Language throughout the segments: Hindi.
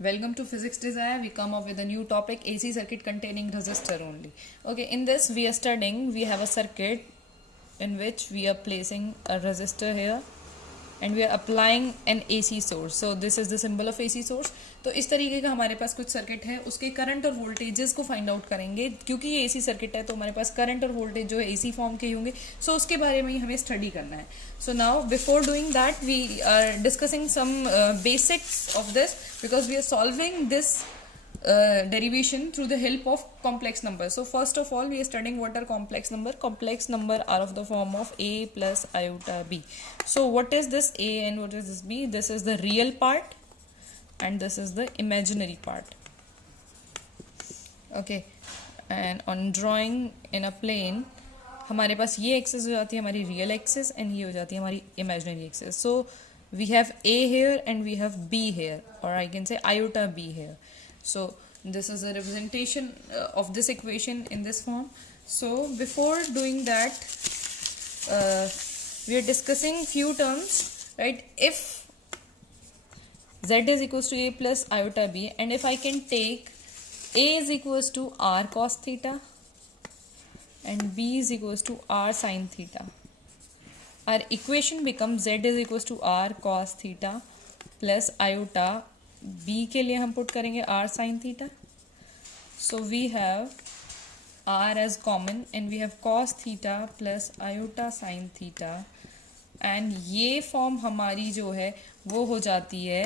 Welcome to Physics Desire. We come up with a new topic, AC circuit containing resistor only. Okay, in this we are studying, we have a circuit in which we are placing a resistor here and we are applying an AC source. So this is the symbol of AC source. तो इस तरीके का हमारे पास कुछ सर्किट है, उसके करंट और वोल्टेजेस को फाइंड आउट करेंगे. क्योंकि ये AC सर्किट है तो हमारे पास करंट और वोल्टेज जो है AC फॉर्म के ही होंगे. सो उसके बारे में ही हमें स्टडी करना है. So now before doing that we are discussing some basics of this because we are solving this derivation through the help of complex numbers. So first of all we are studying what are complex number. Complex number are of the form of a plus iota b. So what is this a and what is this b? This is the real part and this is the imaginary part. Okay, and on drawing in a plane हमारे पास ये एक्सिस हो जाती है हमारी रियल एक्सिस एंड ये हो जाती है हमारी imaginary axis. So we have a here and we have b here, or I can say iota b here. So this is a representation of this equation in this form. So before doing that we are discussing few terms, right? If z is equals to a plus iota b and if I can take a is equals to r cos theta and b is equals to r sin theta, our equation becomes z is equals to r cos theta plus iota b के लिए हम पुट करेंगे r sin theta. So we have r as common and we have cos theta plus iota sin theta and ये फॉर्म हमारी जो है वो हो जाती है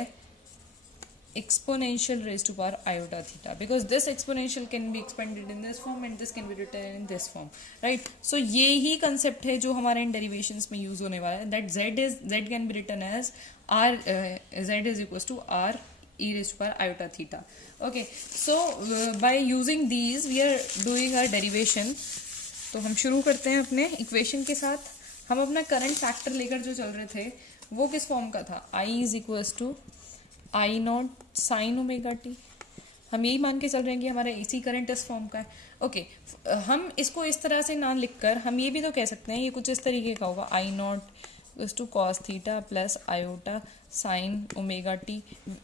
exponential raised to power iota theta, because this exponential can be expanded in this form and this can be written in this form, right? So ये ही concept है जो हमारे इन derivations में use होने वाला है, that z can be written as r z is equals to r e raised to power iota theta. Okay, so by using these we are doing our derivation. तो हम शुरू करते हैं अपने इक्वेशन के साथ. हम अपना करंट फैक्टर लेकर जो चल रहे थे वो किस फॉर्म का था? I is equals to I naught sine omega T. हम यही मान के चल रहे हैं कि हमारा एसी करंट इस फॉर्म का है. ओके, हम इसको इस तरह से ना लिखकर हम ये भी तो कह सकते हैं ये कुछ इस तरीके का होगा, I naught is two cos theta plus iota sine omega t.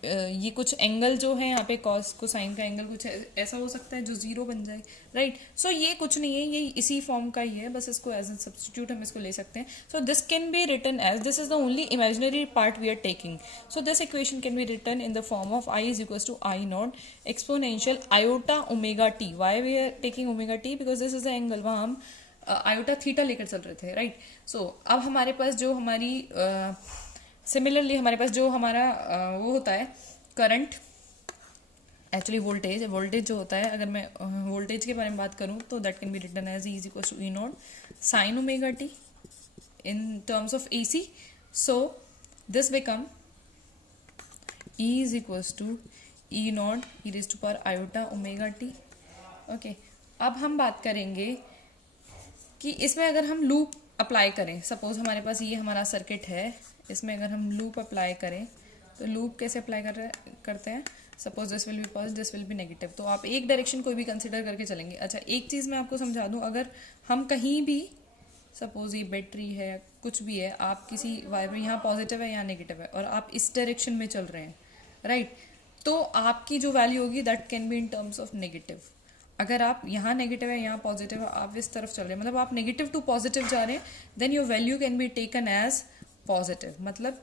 ये कुछ एंगल जो है यहाँ पे कॉस को साइन का एंगल कुछ ऐसा हो सकता है जो जीरो बन जाए, राइट? सो ये कुछ नहीं है, ये इसी फॉर्म का ही है, बस इसको एज ए सब्सटीट्यूट हम इसको ले सकते हैं. So this can be written as, this is the only imaginary part we are taking. So this equation can be written in the form of I is equals to I naught exponential iota omega T. Why we are taking omega T? Because this is the angle, वहाँ हम आयोटा थीटा लेकर चल रहे थे, राइट? सो अब हमारे पास जो हमारी सिमिलरली हमारे पास जो हमारा वो होता है करंट, एक्चुअली वोल्टेज जो होता है, अगर मैं वोल्टेज के बारे में बात करूँ तो that can be written as E is equal to E naught sine omega T in terms of A C. So this become E is equals to E naught E raise to power iota omega T. Okay, अब हम बात करेंगे कि इसमें अगर हम लूप अप्लाई करें, सपोज हमारे पास ये हमारा सर्किट है, इसमें अगर हम लूप अप्लाई करें तो लूप कैसे अप्लाई करते हैं? Suppose this will be positive, this will be negative. तो आप एक डायरेक्शन कोई भी कंसिडर करके चलेंगे. अच्छा, एक चीज़ मैं आपको समझा दूं, अगर हम कहीं भी, सपोज ये बैटरी है, कुछ भी है, आप किसी वायर में यहाँ पॉजिटिव है यहाँ नेगेटिव है और आप इस डायरेक्शन में चल रहे हैं, राइट? तो आपकी जो वैल्यू होगी that can be in terms of negative. अगर आप यहाँ नेगेटिव है यहाँ पॉजिटिव है, आप इस तरफ चल रहे हैं, मतलब आप नेगेटिव टू पॉजिटिव जा रहे हैं, then your value can be taken as positive. मतलब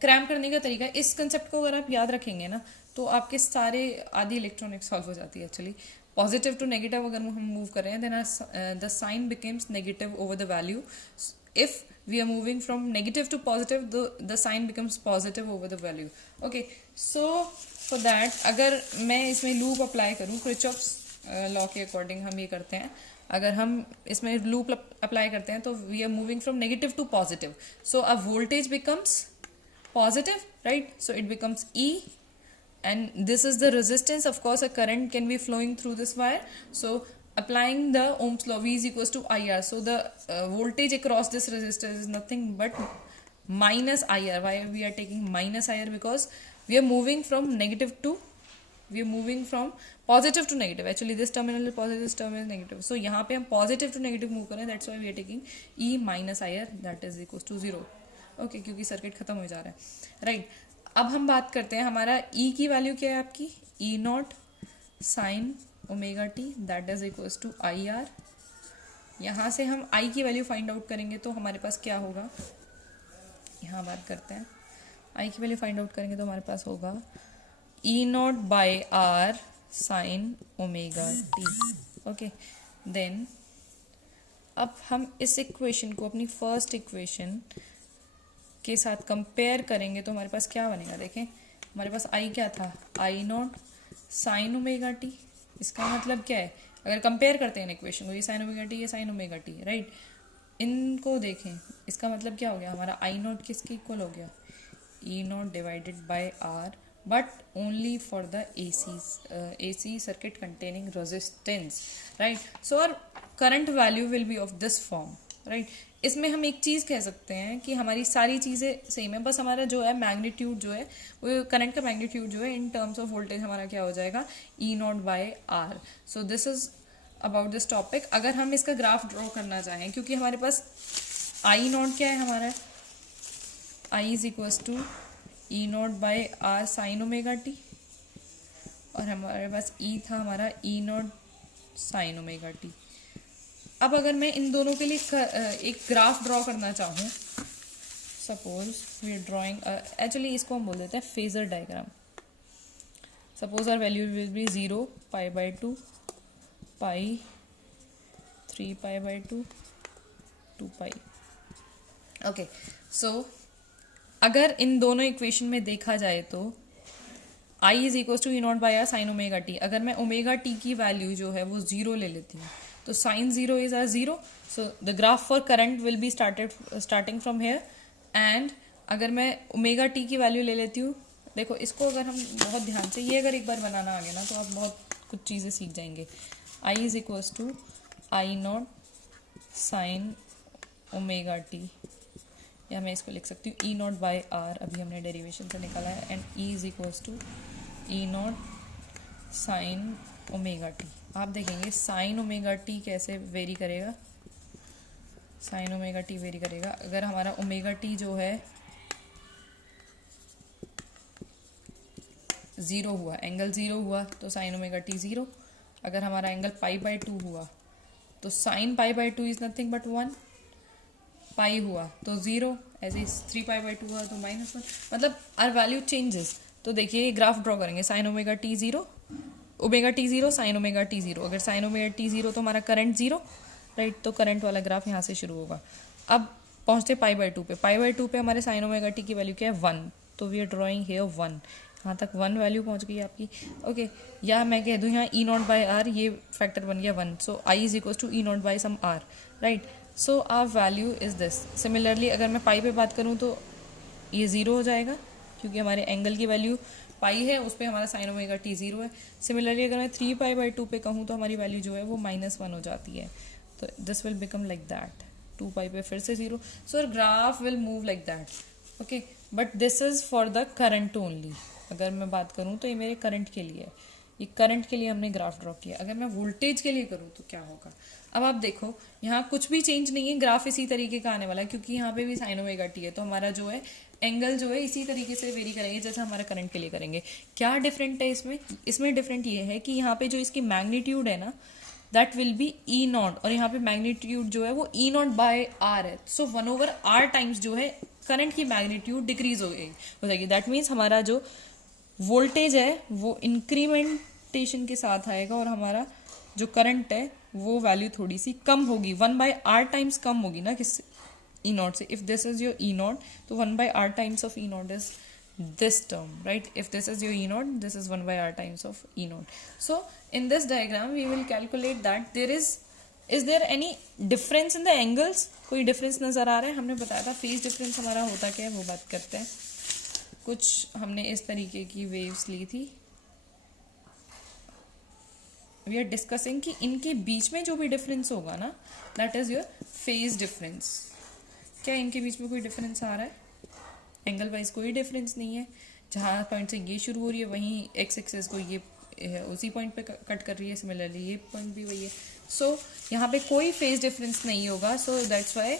क्रैम्प करने का तरीका, इस कंसेप्ट को अगर आप याद रखेंगे ना तो आपके सारे आधी इलेक्ट्रॉनिक्स सॉल्व हो जाती है. एक्चुअली पॉजिटिव टू नेगेटिव अगर हम मूव कर रहे हैं then the sign becomes negative over the value. If we are moving from negative to positive the sign becomes positive over the value. Okay, so for that अगर मैं इसमें लूप अप्लाई करूँ, किरचॉफ्स लॉ के अकॉर्डिंग हम ये करते हैं, अगर हम इसमें लूप अप्लाई करते हैं तो we are moving from negative to positive. So a voltage becomes positive, right? So it becomes E and this is the resistance. Of course a current can be flowing through this wire, so applying the Ohm's law, V is equals to IR. So the voltage across this resistor is nothing but minus IR. Why we are taking minus IR? Because we are moving from negative to, we are moving from positive to negative. Actually this terminal is positive, this terminal is negative. So यहाँ पे हम positive to negative move कर रहे हैं, that's why we are taking E minus IR that is equals to 0. Okay, क्योंकि सर्किट खत्म हो जा रहा है, राइट? अब हम बात करते हैं हमारा ई की वैल्यू क्या है आपकी, E naught sine omega t that is equals to I R. यहाँ से हम आई की वैल्यू फाइंड आउट करेंगे तो हमारे पास क्या होगा, यहाँ बात करते हैं आई की वैल्यू फाइंड आउट करेंगे तो हमारे पास होगा E naught by R sine omega T. Okay, then अब हम इस इक्वेशन को अपनी फर्स्ट इक्वेशन के साथ कंपेयर करेंगे तो हमारे पास क्या बनेगा, देखें हमारे पास आई क्या था, आई नॉट साइन ओमेगा टी। इसका मतलब क्या है, अगर कंपेयर करते हैं इक्वेशन को, ये साइन ओमेगा टी, ये साइन ओमेगा टी, राइट, इनको देखें, इसका मतलब क्या हो गया, हमारा आई नॉट किसके इक्वल हो गया, E naught divided by R, but only for the AC circuit containing resistance, right? So our current value will be of this form, right? इसमें हम एक चीज़ कह सकते हैं कि हमारी सारी चीज़ें सेम है, बस हमारा जो है मैग्नीट्यूड जो है वो करंट का मैग्नीट्यूड जो है इन टर्म्स ऑफ वोल्टेज हमारा क्या हो जाएगा, E naught by R. So this is about this topic. अगर हम इसका ग्राफ ड्रॉ करना चाहें, क्योंकि हमारे पास आई नॉट क्या है हमारा, I is equals to E naught by R sine omega t, और हमारे पास ई था हमारा E naught sine omega t. अब अगर मैं इन दोनों के लिए एक ग्राफ ड्रॉ करना चाहूँ, suppose we are drawing, actually इसको हम बोल देते हैं phasor diagram. Suppose R value will be 0 pi by 2 pi 3 pi by 2 2 pi. Okay, so अगर इन दोनों इक्वेशन में देखा जाए तो I is equal to E naught by R sine omega t, अगर मैं ओमेगा टी की वैल्यू जो है वो 0 ले लेती हूँ तो sine 0 is are 0, so the graph for current will be starting from here. And अगर मैं ओमेगा टी की वैल्यू ले लेती हूँ, देखो इसको अगर हम बहुत ध्यान से, ये अगर एक बार बनाना आ गया ना तो आप बहुत कुछ चीज़ें सीख जाएंगे। I is equal to I naught sine omega T, या मैं इसको लिख सकती हूँ ई नॉट बाय आर, अभी हमने डेरिवेशन से निकाला है, and E is equals to E naught sine omega T. आप देखेंगे साइन ओमेगा टी कैसे वेरी करेगा, साइन ओमेगा टी वेरी करेगा अगर हमारा ओमेगा टी जो है 0 हुआ, एंगल 0 हुआ तो साइन ओमेगा टी 0। अगर हमारा एंगल पाई बाई 2 हुआ तो sine pi by 2 is nothing but 1, पाई हुआ तो 0, ऐसे 3 पाई बाई 2 हुआ तो -1, मतलब आर वैल्यू चेंजेस। तो देखिए ग्राफ ड्रॉ करेंगे, sign omega T 0, omega T 0, sign omega T 0। अगर साइन ओमेगा टी 0 तो हमारा करंट 0, राइट, तो करंट वाला ग्राफ यहाँ से शुरू होगा। अब पहुँचते पाई बाई 2 पे, पाई बाई 2 पे हमारे साइन ओमेगा टी की वैल्यू क्या है 1, तो वी आर ड्रॉइंग हेयर 1, यहाँ तक 1 वैल्यू पहुँच गई आपकी। ओके, या मैं कह दूँ यहाँ ई नॉट बाय आर, ये फैक्टर बन गया 1, so I is equal to E naught by some R, right. So our value is this. Similarly अगर मैं पाई पे बात करूँ तो ये 0 हो जाएगा, क्योंकि हमारे एंगल की वैल्यू पाई है, उस पर हमारा साइन ओमेगा टी 0 है। सिमिलरली अगर मैं 3 पाई बाई 2 पे कहूँ तो हमारी वैल्यू जो है वो -1 हो जाती है, तो this will become like that, 2 पाई पे फिर से 0, सो graph will move like that. Okay, but this is for the current only. अगर मैं बात करूँ तो ये मेरे करंट के लिए है, ये करंट के लिए हमने ग्राफ ड्रॉ किया। अगर मैं वोल्टेज के लिए करूँ तो क्या होगा, अब आप देखो यहाँ कुछ भी चेंज नहीं है, ग्राफ इसी तरीके का आने वाला है, क्योंकि यहाँ पे भी साइन ओमेगा टी है, तो हमारा जो है एंगल जो है इसी तरीके से वेरी करेंगे जैसे हमारा करंट के लिए करेंगे। क्या डिफरेंट है इसमें, इसमें डिफरेंट ये है कि यहाँ पे जो इसकी मैग्नीट्यूड है ना that will be E naught, और यहाँ पे मैग्नीट्यूड जो है वो ई नॉट बाय आर है, सो 1/r टाइम्स जो है करंट की मैग्नीट्यूड डिक्रीज हो जाएगी। दैट मीन्स हमारा जो वोल्टेज है वो इंक्रीमेंटेशन के साथ आएगा, और हमारा जो करंट है वो वैल्यू थोड़ी सी कम होगी, 1/r टाइम्स कम होगी ना किस ई नॉट से। If this is your E not तो 1/r times of E naught is this term, right? If this is your E naught, this is 1/r times of E naught. So in this diagram we will calculate that there is there any difference in the angles? कोई difference नज़र आ रहा है? हमने बताया था phase difference हमारा होता क्या है वो बात करते हैं। कुछ हमने इस तरीके की waves ली थी, we are discussing कि इनके बीच में जो भी difference होगा ना that is your phase difference। क्या इनके बीच में कोई difference आ रहा है? एंगल वाइज कोई डिफरेंस नहीं है, जहाँ पॉइंट से ये शुरू हो रही है वहीं एक्स एक्सेस को ये उसी पॉइंट पे कट कर रही है, सिमिलरली ये पॉइंट भी वही है, सो यहाँ पे कोई फेज डिफरेंस नहीं होगा। So that's why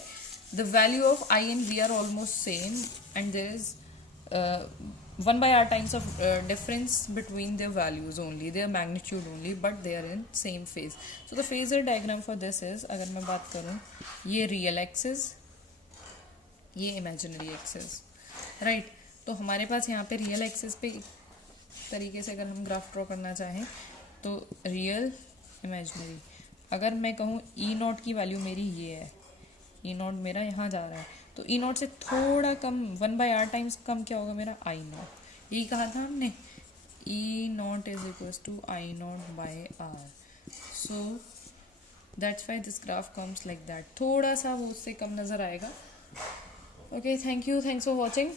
the value of I and V are almost same, and there is 1 by r times of difference between their values only, their magnitude only, but they are in same phase. So the phasor diagram for this is, अगर मैं बात करूँ, ये real axis, ये imaginary axis, right? तो हमारे पास यहाँ पे रियल एक्सिस पे तरीके से अगर हम ग्राफ ड्रॉ करना चाहें तो रियल इमेजिनरी, अगर मैं कहूँ ई नॉट की वैल्यू मेरी ये है, ई नॉट मेरा यहाँ जा रहा है, तो ई नॉट से थोड़ा कम 1 by r टाइम्स कम क्या होगा मेरा आई नॉट, यही कहा था हमने, E naught is equals to I naught by R. So that's why this graph comes like that, थोड़ा सा वो उससे कम नज़र आएगा. Okay, thank you, thanks for watching.